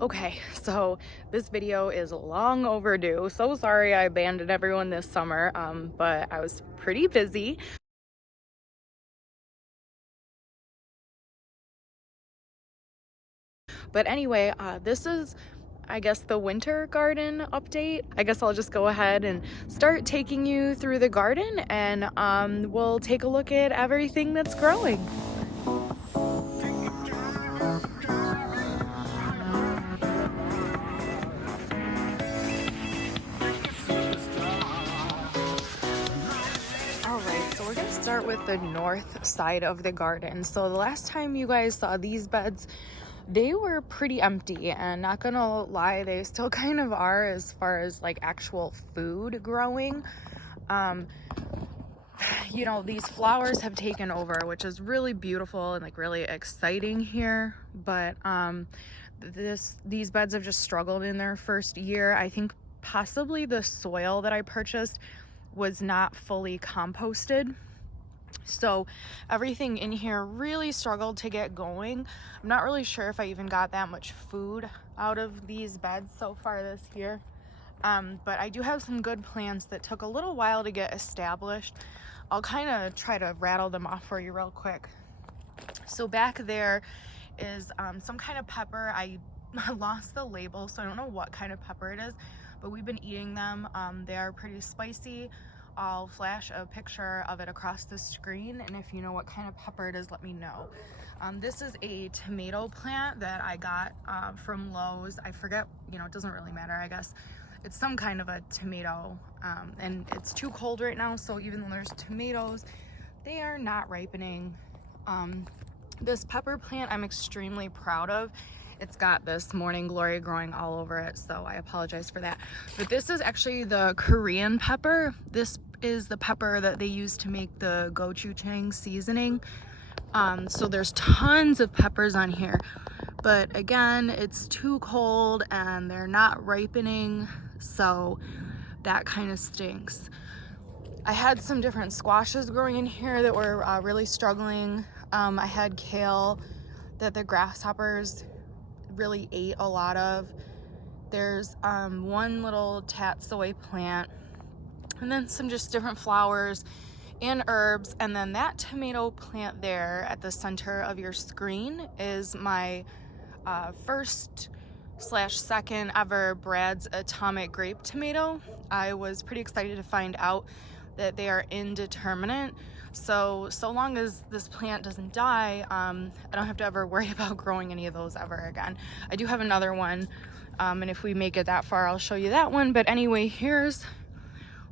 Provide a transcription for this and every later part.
Okay, so this video is long overdue. So sorry I abandoned everyone this summer, but I was pretty busy. But anyway, this is, I guess, the winter garden update. I guess I'll just go ahead and start taking you through the garden, and we'll take a look at everything that's growing. So we're gonna start with the north side of the garden. So the last time you guys saw these beds, they were pretty empty, and not gonna lie, they still kind of are as far as like actual food growing. You know, these flowers have taken over, which is really beautiful and like really exciting here, but these beds have just struggled in their first year. I think possibly the soil that I purchased was not fully composted, so everything in here really struggled to get going. I'm not really sure if I even got that much food out of these beds so far this year, but I do have some good plants that took a little while to get established. I'll kind of try to rattle them off for you real quick. So back there is some kind of pepper. I lost the label, so I don't know what kind of pepper it is, but we've been eating them. They are pretty spicy. I'll flash a picture of it across the screen, and if you know what kind of pepper it is, let me know. This is a tomato plant that I got from Lowe's. I forget, you know, it doesn't really matter, I guess. It's some kind of a tomato, and it's too cold right now, so even though there's tomatoes, they are not ripening. This pepper plant I'm extremely proud of. It's got this morning glory growing all over it, so I apologize for that. But this is actually the Korean pepper. This is the pepper that they use to make the gochujang seasoning. So there's tons of peppers on here, but again, it's too cold and they're not ripening, so that kind of stinks. I had some different squashes growing in here that were really struggling. I had kale that the grasshoppers really ate a lot of. There's one little tatsoi plant, and then some just different flowers and herbs, and then that tomato plant there at the center of your screen is my first / second ever Brad's Atomic Grape tomato. I was pretty excited to find out that they are indeterminate, so long as this plant doesn't die, I don't have to ever worry about growing any of those ever again. I do have another one, and if we make it that far, I'll show you that one. But anyway, here's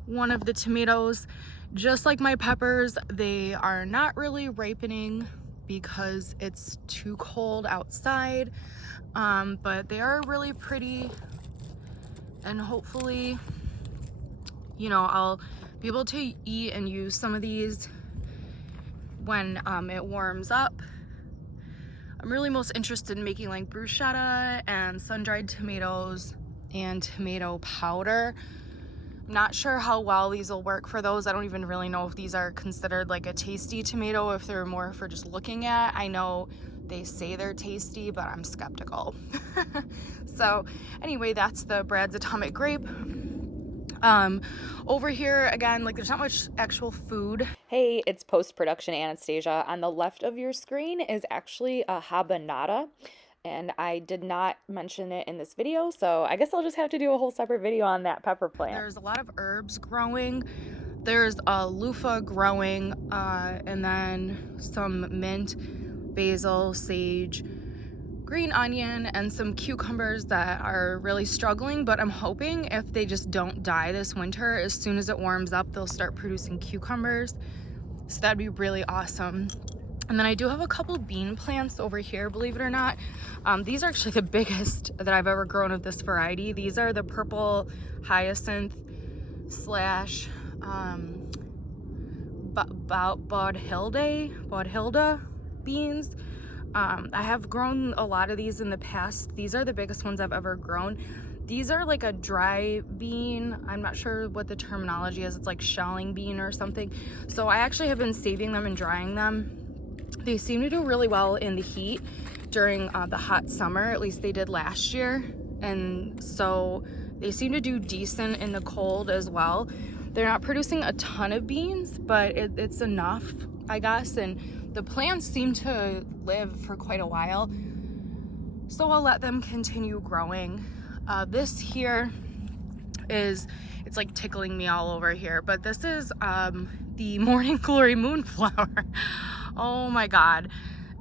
one of the tomatoes. Just like my peppers, they are not really ripening because it's too cold outside, but they are really pretty, and hopefully, you know, I'll be able to eat and use some of these when it warms up. I'm really most interested in making like bruschetta and sun-dried tomatoes and tomato powder. I'm not sure how well these will work for those. I don't even really know if these are considered like a tasty tomato, if they're more for just looking at. I know they say they're tasty, but I'm skeptical. So anyway, that's the Brad's Atomic Grape. Over here again, like there's not much actual food. Hey, it's post-production Anastasia. On the left of your screen is actually a habanada, and I did not mention it in this video, so I guess I'll just have to do a whole separate video on that pepper plant. There's a lot of herbs growing. There's a Luffa growing, and then some mint, basil, sage, green onion, and some cucumbers that are really struggling, but I'm hoping if they just don't die this winter, as soon as it warms up, they'll start producing cucumbers. So that'd be really awesome. And then I do have a couple bean plants over here, believe it or not. These are actually the biggest that I've ever grown of this variety. These are the purple hyacinth / Bodhilda beans. I have grown a lot of these in the past. These are the biggest ones I've ever grown. These are like a dry bean. I'm not sure what the terminology is. It's like shelling bean or something. So I actually have been saving them and drying them. They seem to do really well in the heat, during the hot summer. At least they did last year. And so they seem to do decent in the cold as well. They're not producing a ton of beans, but it's enough, I guess. And the plants seem to live for quite a while. So I'll let them continue growing. This here is, it's like tickling me all over here, but this is the Morning Glory Moonflower. Oh my God.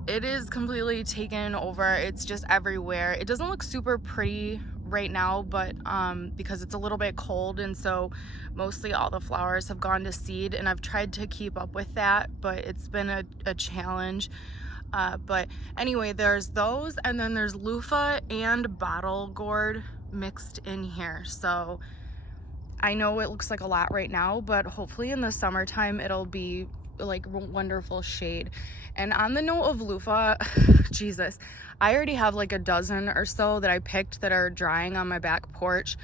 It is completely taken over. It's just everywhere. It doesn't look super pretty right now, but because it's a little bit cold, and so mostly all the flowers have gone to seed, and I've tried to keep up with that, but it's been a challenge. But anyway, there's those, and then there's loofah and bottle gourd mixed in here. So I know it looks like a lot right now, but hopefully in the summertime it'll be like wonderful shade. And on the note of loofah, Jesus, I already have like a dozen or so that I picked that are drying on my back porch,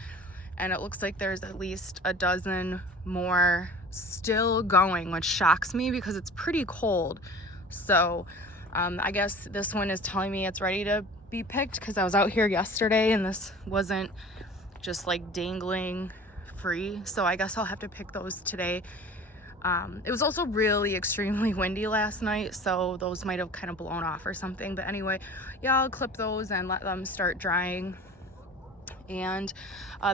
and it looks like there's at least a dozen more still going, which shocks me because it's pretty cold. So I guess this one is telling me it's ready to be picked, because I was out here yesterday and this wasn't just like dangling free. So I guess I'll have to pick those today. It was also really extremely windy last night, so those might have kind of blown off or something. But anyway, yeah, I'll clip those and let them start drying. And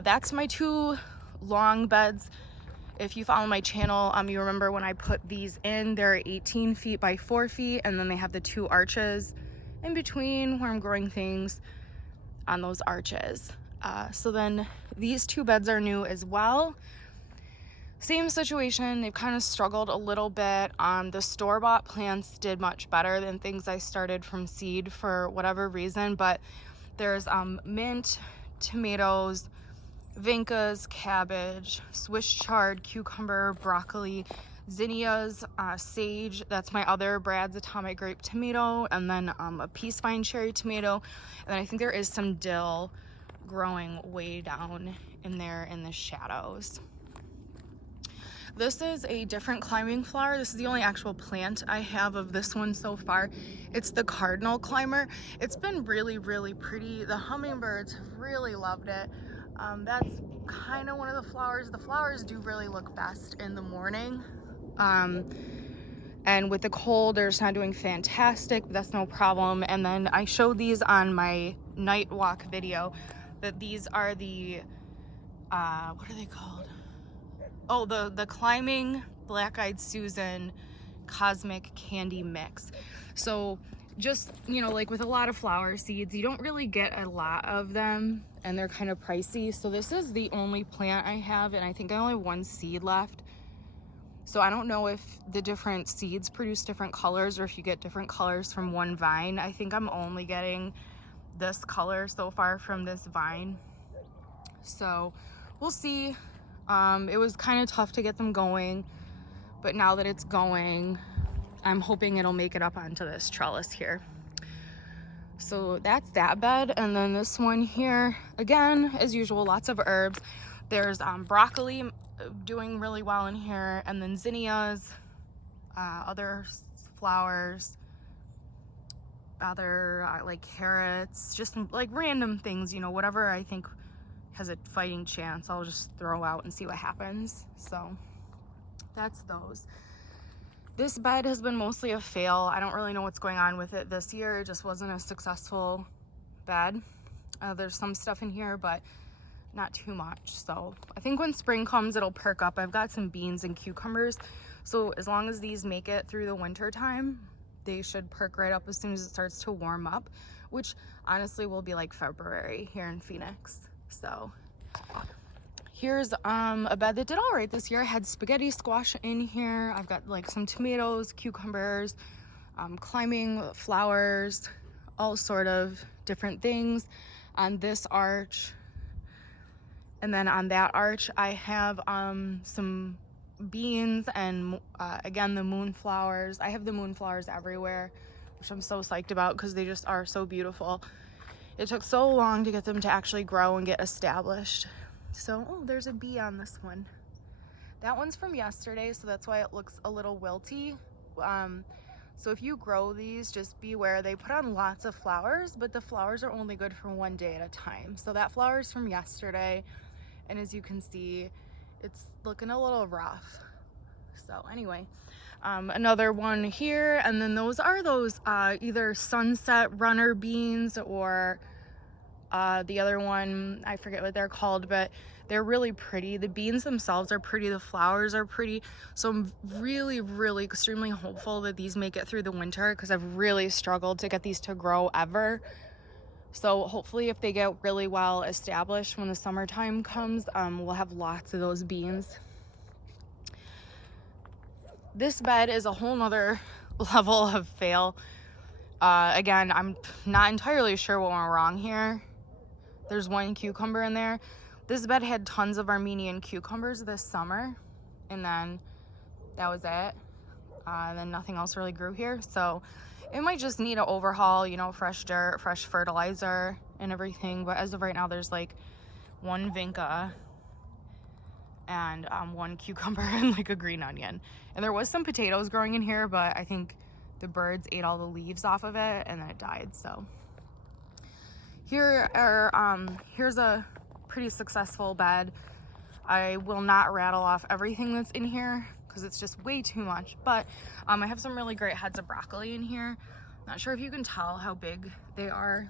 that's my 2 long beds. If you follow my channel, you remember when I put these in, they're 18 feet by 4 feet, and then they have the 2 arches in between where I'm growing things on those arches. So then these 2 beds are new as well. Same situation, they've kind of struggled a little bit. The store-bought plants did much better than things I started from seed for whatever reason, but there's mint, tomatoes, vincas, cabbage, Swiss chard, cucumber, broccoli, zinnias, sage, that's my other Brad's Atomic Grape tomato, and then a peace vine cherry tomato, and then I think there is some dill growing way down in there in the shadows. This is a different climbing flower. This is the only actual plant I have of this one so far. It's the Cardinal Climber. It's been really, really pretty. The hummingbirds have really loved it. That's kind of one of the flowers. The flowers do really look best in the morning. And with the cold, they're just not doing fantastic, but that's no problem. And then I showed these on my night walk video, that these are the, what are they called? Oh, the Climbing Black-Eyed Susan Cosmic Candy Mix. So just, you know, like with a lot of flower seeds, you don't really get a lot of them, and they're kind of pricey. So this is the only plant I have, and I think I only have 1 seed left. So I don't know if the different seeds produce different colors, or if you get different colors from one vine. I think I'm only getting this color so far from this vine. So we'll see. It was kind of tough to get them going, but now that it's going, I'm hoping it'll make it up onto this trellis here. So that's that bed. And then this one here, again, as usual, lots of herbs. There's broccoli doing really well in here, and then zinnias, other flowers, other like carrots, just like random things, you know, whatever I think has a fighting chance, I'll just throw out and see what happens. So that's those. This bed has been mostly a fail. I don't really know what's going on with it this year. It just wasn't a successful bed. There's some stuff in here, but not too much. So I think when spring comes, it'll perk up. I've got some beans and cucumbers, so as long as these make it through the winter time, they should perk right up as soon as it starts to warm up, which honestly will be like February here in Phoenix. So here's a bed that did all right this year. I had spaghetti squash in here. I've got like some tomatoes, cucumbers, climbing flowers, all sort of different things on this arch. And then on that arch, I have some beans and again, the moonflowers. I have the moonflowers everywhere, which I'm so psyched about because they just are so beautiful. It took so long to get them to actually grow and get established. So, oh, there's a bee on this one. That one's from yesterday, so that's why it looks a little wilty. So if you grow these, just beware. They put on lots of flowers, but the flowers are only good for one day at a time. So that flower is from yesterday, and as you can see, it's looking a little rough. So anyway, another one here, and then those are either sunset runner beans or the other one, I forget what they're called, but they're really pretty. The beans themselves are pretty, the flowers are pretty. So I'm really, really extremely hopeful that these make it through the winter, because I've really struggled to get these to grow ever. So hopefully if they get really well established when the summertime comes, we'll have lots of those beans. This bed is a whole nother level of fail. Again, I'm not entirely sure what went wrong here. There's one cucumber in there. This bed had tons of Armenian cucumbers this summer, and then that was it. And then nothing else really grew here. So it might just need an overhaul, you know, fresh dirt, fresh fertilizer and everything. But as of right now, there's like one vinca and one cucumber and like a green onion. And there was some potatoes growing in here, but I think the birds ate all the leaves off of it and then it died. So here's a pretty successful bed. I will not rattle off everything that's in here because it's just way too much, but I have some really great heads of broccoli in here. Not sure if you can tell how big they are.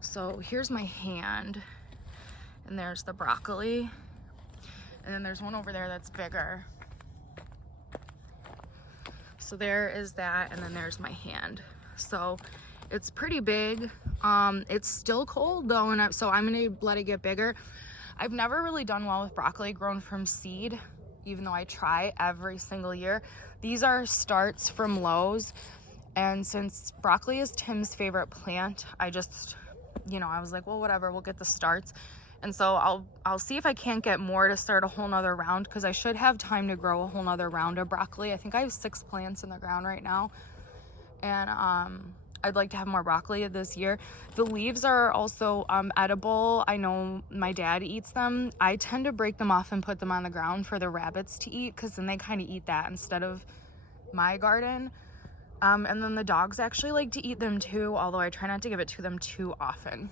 So here's my hand, and there's the broccoli, and then there's one over there that's bigger. So there is that, and then there's my hand. So it's pretty big. It's still cold though, and so I'm gonna let it get bigger. I've never really done well with broccoli grown from seed, even though I try every single year. These are starts from Lowe's, and since broccoli is Tim's favorite plant, I just, you know, I was like, well, whatever, we'll get the starts. And so I'll see if I can't get more to start a whole nother round, because I should have time to grow a whole nother round of broccoli. I think I have 6 plants in the ground right now, and I'd like to have more broccoli this year. The leaves are also edible. I know my dad eats them. I tend to break them off and put them on the ground for the rabbits to eat, because then they kind of eat that instead of my garden. And then the dogs actually like to eat them too, although I try not to give it to them too often.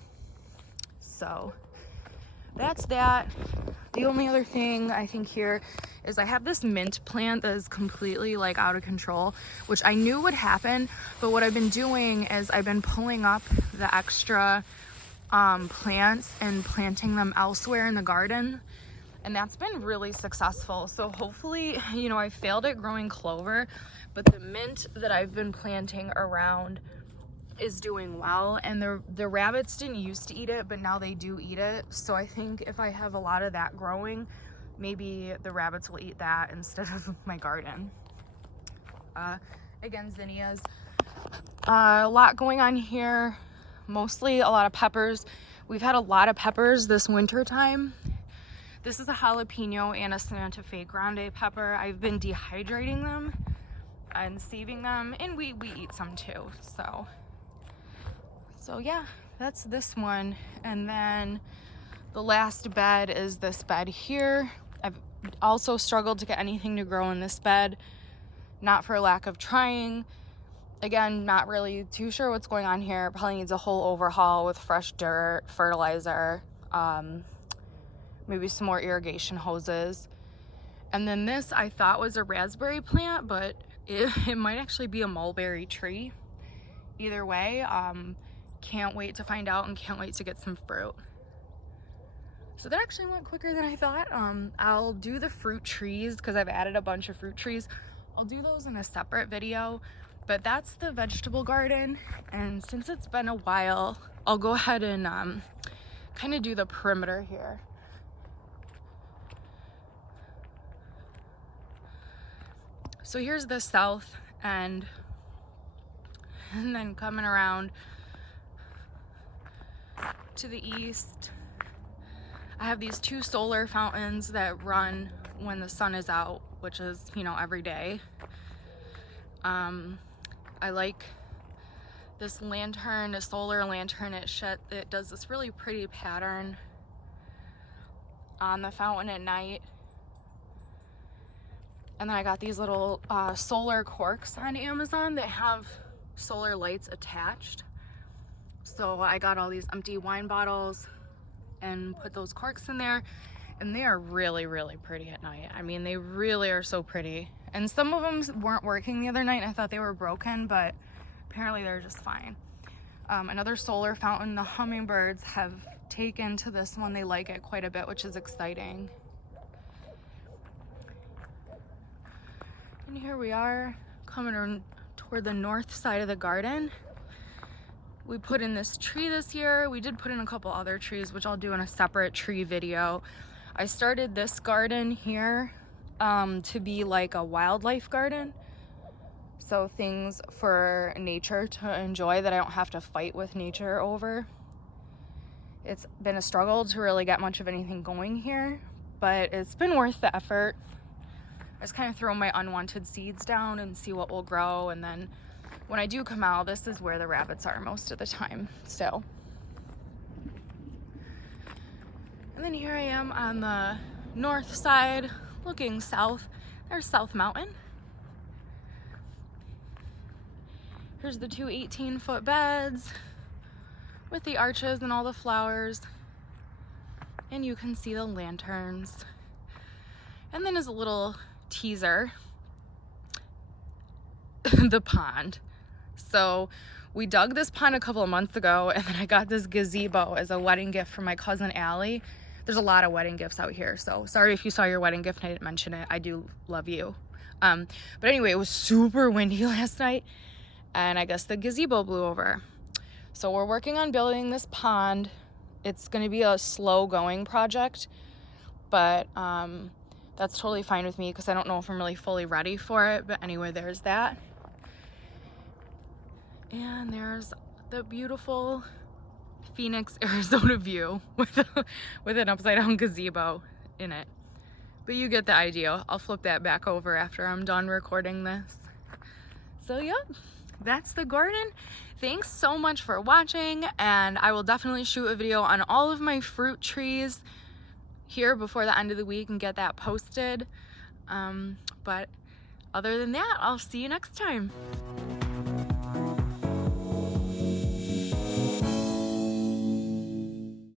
So that's that. The only other thing I think here is I have this mint plant that is completely like out of control, which I knew would happen, but what I've been doing is I've been pulling up the extra plants and planting them elsewhere in the garden, and that's been really successful. So hopefully, you know, I failed at growing clover, but the mint that I've been planting around is doing well, and the rabbits didn't used to eat it, but now they do eat it. So I think if I have a lot of that growing, maybe the rabbits will eat that instead of my garden. Again, zinnias. A lot going on here, mostly a lot of peppers. We've had a lot of peppers this winter time. This is a jalapeno and a Santa Fe Grande pepper. I've been dehydrating them and sieving them, and we eat some too. So yeah, that's this one. And then the last bed is this bed here. I've also struggled to get anything to grow in this bed, not for lack of trying. Again, not really too sure what's going on here. Probably needs a whole overhaul with fresh dirt, fertilizer, maybe some more irrigation hoses. And then this I thought was a raspberry plant, but it might actually be a mulberry tree. Either way, can't wait to find out and can't wait to get some fruit. So that actually went quicker than I thought. I'll do the fruit trees because I've added a bunch of fruit trees. I'll do those in a separate video, but that's the vegetable garden. And since it's been a while, I'll go ahead and kind of do the perimeter here. So here's the south end, and then coming around to the east, I have these 2 solar fountains that run when the sun is out, which is, you know, every day. I like this lantern, a solar lantern. It does this really pretty pattern on the fountain at night. And then I got these little solar corks on Amazon that have solar lights attached. So I got all these empty wine bottles and put those corks in there, and they are really, really pretty at night. I mean, they really are so pretty. And some of them weren't working the other night. I thought they were broken, but apparently they're just fine. Another solar fountain, the hummingbirds have taken to this one. They like it quite a bit, which is exciting. And here we are coming toward the north side of the garden. We put in this tree this year. We did put in a couple other trees, which I'll do in a separate tree video. I started this garden here to be like a wildlife garden. So things for nature to enjoy that I don't have to fight with nature over. It's been a struggle to really get much of anything going here, but it's been worth the effort. I just kind of throw my unwanted seeds down and see what will grow, and then when I do come out, this is where the rabbits are most of the time. So, and then here I am on the north side looking south. There's South Mountain. Here's the two 18-foot beds with the arches and all the flowers, and you can see the lanterns. And then as a little teaser, the pond. So we dug this pond a couple of months ago, and then I got this gazebo as a wedding gift from my cousin Allie. There's a lot of wedding gifts out here, so sorry if you saw your wedding gift and I didn't mention it. I do love you. But anyway, it was super windy last night, and I guess the gazebo blew over. So we're working on building this pond. It's going to be a slow going project, but that's totally fine with me because I don't know if I'm really fully ready for it. But anyway, there's that. And there's the beautiful Phoenix, Arizona view with an upside down gazebo in it. But you get the idea. I'll flip that back over after I'm done recording this. So yeah, that's the garden. Thanks so much for watching, and I will definitely shoot a video on all of my fruit trees here before the end of the week and get that posted. But other than that, I'll see you next time.